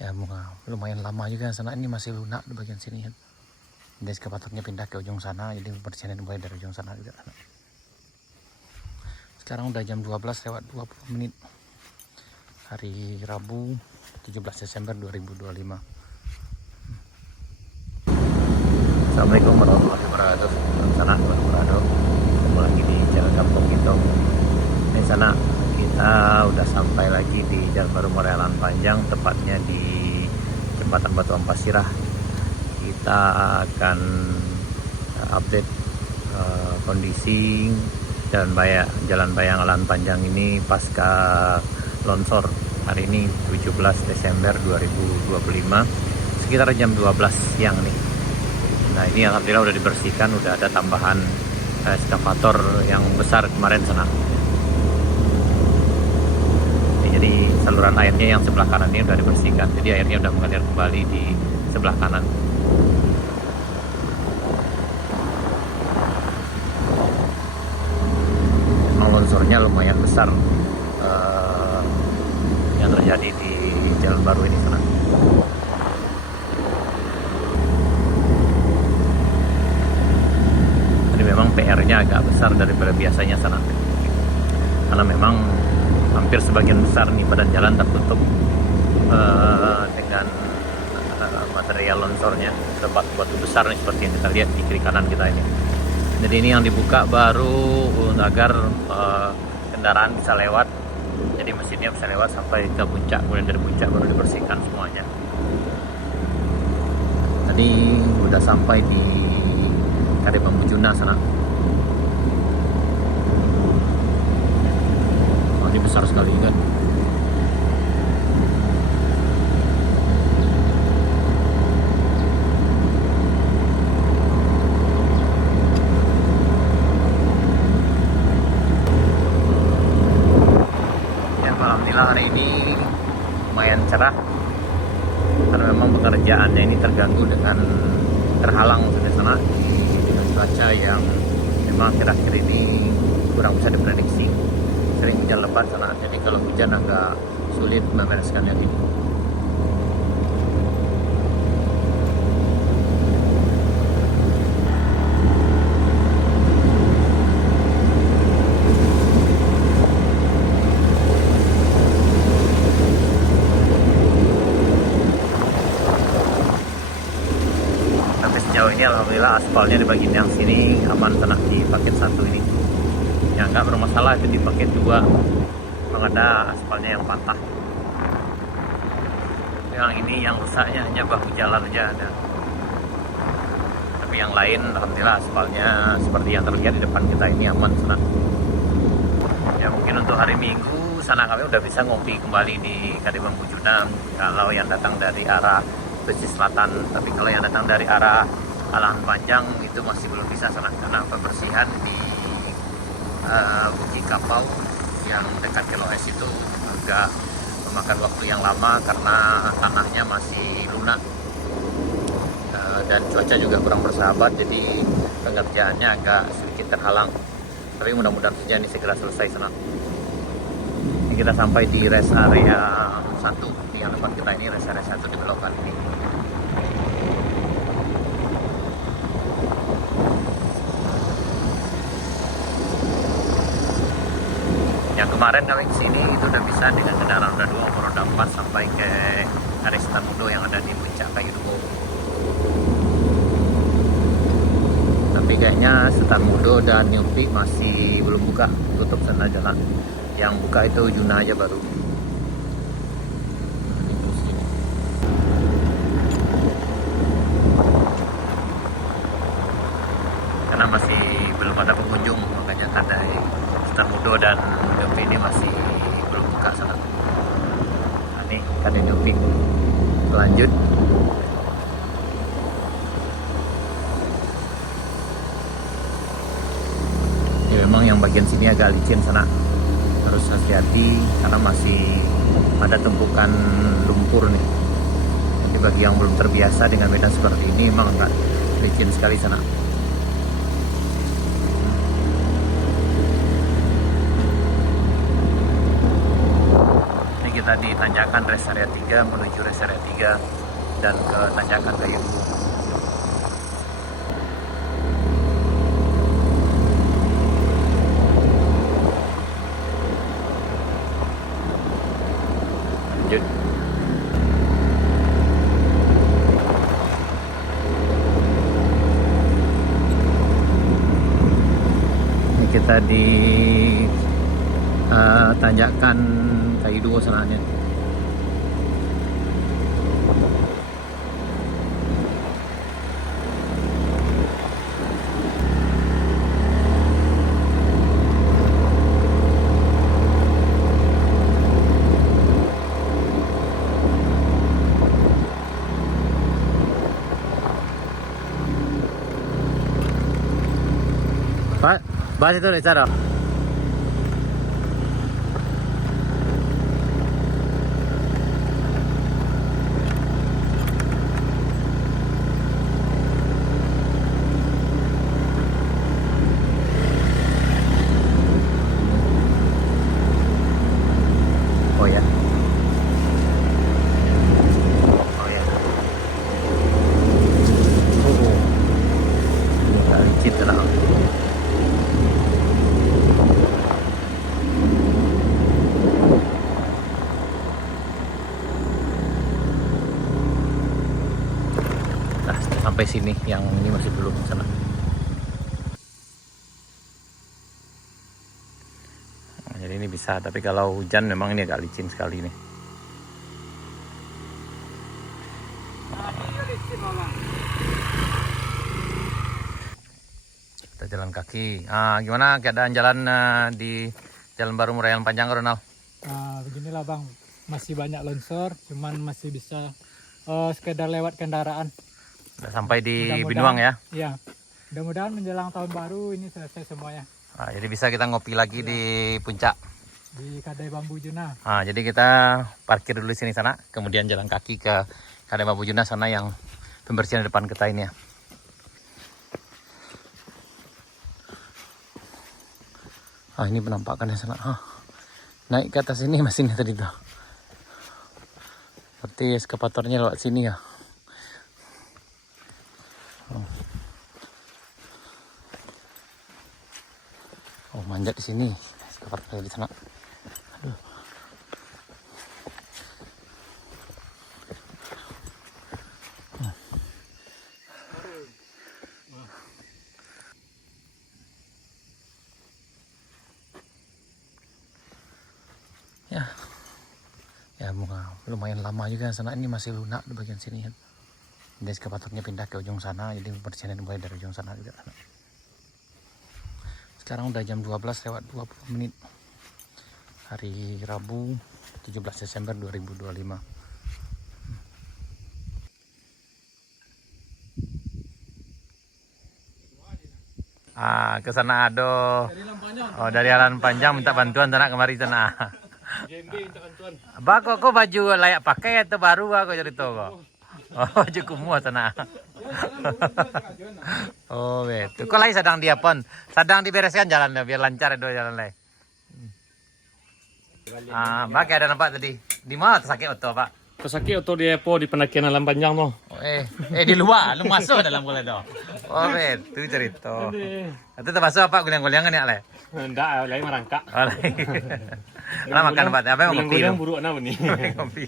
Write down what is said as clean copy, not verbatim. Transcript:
Ya lumayan lama juga sana, ini masih lunak di bagian sini kan. Jadi eskavatornya pindah ke ujung sana, jadi pembersihannya dimulai dari ujung sana juga. Sekarang udah jam 12 lewat 20 menit. Hari Rabu 17 Desember 2025. Assalamualaikum warahmatullahi wabarakatuh. Sana wabarakatuh. Ketemu lagi di Jalan Kampung Gitu. Ini sana kita udah sampai lagi di Jalan Baru Morealan Panjang, tepatnya di Jembatan Batu Ampasirah. Kita akan update kondisi Jalan Bayang Alan Panjang ini pasca longsor hari ini 17 Desember 2025 sekitar jam 12 siang nih. Nah ini alhamdulillah udah dibersihkan, udah ada tambahan eskavator yang besar kemarin sana. Jadi saluran airnya yang sebelah kanan ini udah dibersihkan, jadi airnya udah mengalir kembali di sebelah kanan. Memang longsornya lumayan besar yang terjadi di Jalan Baru ini sana. Jadi memang PR-nya agak besar daripada biasanya sana, karena memang hampir sebagian besar nih badan jalan tertutup dengan material longsornya. Ada batu besar nih seperti yang kita lihat di kiri kanan kita ini. Jadi ini yang dibuka baru agar kendaraan bisa lewat. Jadi mesinnya bisa lewat sampai ke puncak, kemudian dari puncak baru dibersihkan semuanya. Tadi udah sampai di Kade Bambu Juna sana. Ini besar sekali kan. Ya alhamdulillah hari ini lumayan cerah, karena memang pekerjaannya ini terganggu dengan terhalang sudah sana dengan cuaca yang memang akhir-akhir ini kurang bisa diprediksi. Sering hujan lebat sana, jadi kalau hujan agak sulit membereskan yang ini. Tapi sejauh ini alhamdulillah aspalnya di bagian yang sini aman sana di paket 1 ini. Yang nggak bermasalah itu di paket 2, memang ada aspalnya yang patah. Yang ini yang rusaknya hanya bahu jalan aja ada, tapi yang lain alhamdulillah aspalnya seperti yang terlihat di depan kita ini aman sana. Ya mungkin untuk hari Minggu sana kami udah bisa ngopi kembali di Kade Bambu Juna kalau yang datang dari arah pesisir selatan. Tapi kalau yang datang dari arah Alan Panjang itu masih belum bisa sana, karena pembersihan di Bukit Kapau yang dekat Keloes itu agak memakan waktu yang lama karena tanahnya masih lunak dan cuaca juga kurang bersahabat, jadi pengerjaannya agak sedikit terhalang. Tapi mudah-mudahan saja ini segera selesai sana. Ini kita sampai di rest area 1 di tempat kita ini, rest area 1 di belokan ini. Yang kemarin kami kesini itu udah bisa dengan kendaraan roda 2 maupun roda 4 sampai ke area Setamudo yang ada di puncak Kayu Dumo. Tapi kayaknya Setamudo dan Nyupi masih belum buka, tutup sana jalan. Yang buka itu Juna aja baru. Karena masih belum ada pengunjung, makanya tanda Setamudo dan Nyupi ini masih belum buka sana. Nah, ini Kade Nyupi lanjut. Ya memang yang bagian sini agak licin sana, harus hati-hati karena masih ada tumpukan lumpur nih. Jadi bagi yang belum terbiasa dengan medan seperti ini memang agak licin sekali sana. Ini kita di tanjakan rest area 3 menuju rest area 3 dan ke tanjakan Kayu. Lanjut. Ini kita di tanjakan Kayu Duo sananya. Pak, bas itu dari cara. Oh ya. Oh ya. Oh. Nggak licin tenang. Nah, sampai sini, yang ini masih belum sana. Nah, jadi ini bisa, tapi kalau hujan memang ini agak licin sekali nih. Kita jalan kaki. Gimana keadaan jalan di Jalan Baru Merayalan Panjang, Ronald? Beginilah bang, masih banyak longsor, cuman masih bisa sekedar lewat kendaraan. Udah sampai di Mudah-mudahan- Binuang ya? Iya, mudah-mudahan menjelang tahun baru ini selesai semuanya Jadi bisa kita ngopi lagi di puncak. di Kadai Bambu Juna. Jadi kita parkir dulu di sini sana, kemudian jalan kaki ke Kadai Bambu Juna sana yang pembersihan di depan kita ini ya. Ini penampakannya sana. Naik ke atas ini masih ini tadi tuh. Berarti eskapatornya lewat sini ya. Oh, manjat di sini. Eskapatornya di sana. Aduh. Ya lumayan lama juga sana, ini masih lunak di bagian sini kan. Jadi eskapatornya pindah ke ujung sana, jadi pembersihannya dimulai dari ujung sana juga. Sekarang udah jam 12 lewat 20 menit. Hari Rabu 17 Desember 2025. Ke sana aduh. Dari Jalan Panjang minta bantuan sana kemari sana. Kok baju layak pakai atau baru aku jadi tuh kok. Oh, baju kumuh sana. Oh, betul. Kok lagi sedang diapon? Sedang dibereskan jalannya biar lancar dua jalan lain. Mbak ada nampak tadi. Di mana sakit oto, Pak? Sakit atau di Epo di pendakian Alam Panjang tuh. Di luar, lu masuk dalam kulit tuh. Oh, betul cerita. Itu termasuk apa guliang-guliangan ya, Le? Enggak, lain merangkak. Oh, lain. Lah makan Pak, apa yang ngopi? Guliang buruk apa nih? Ngopi.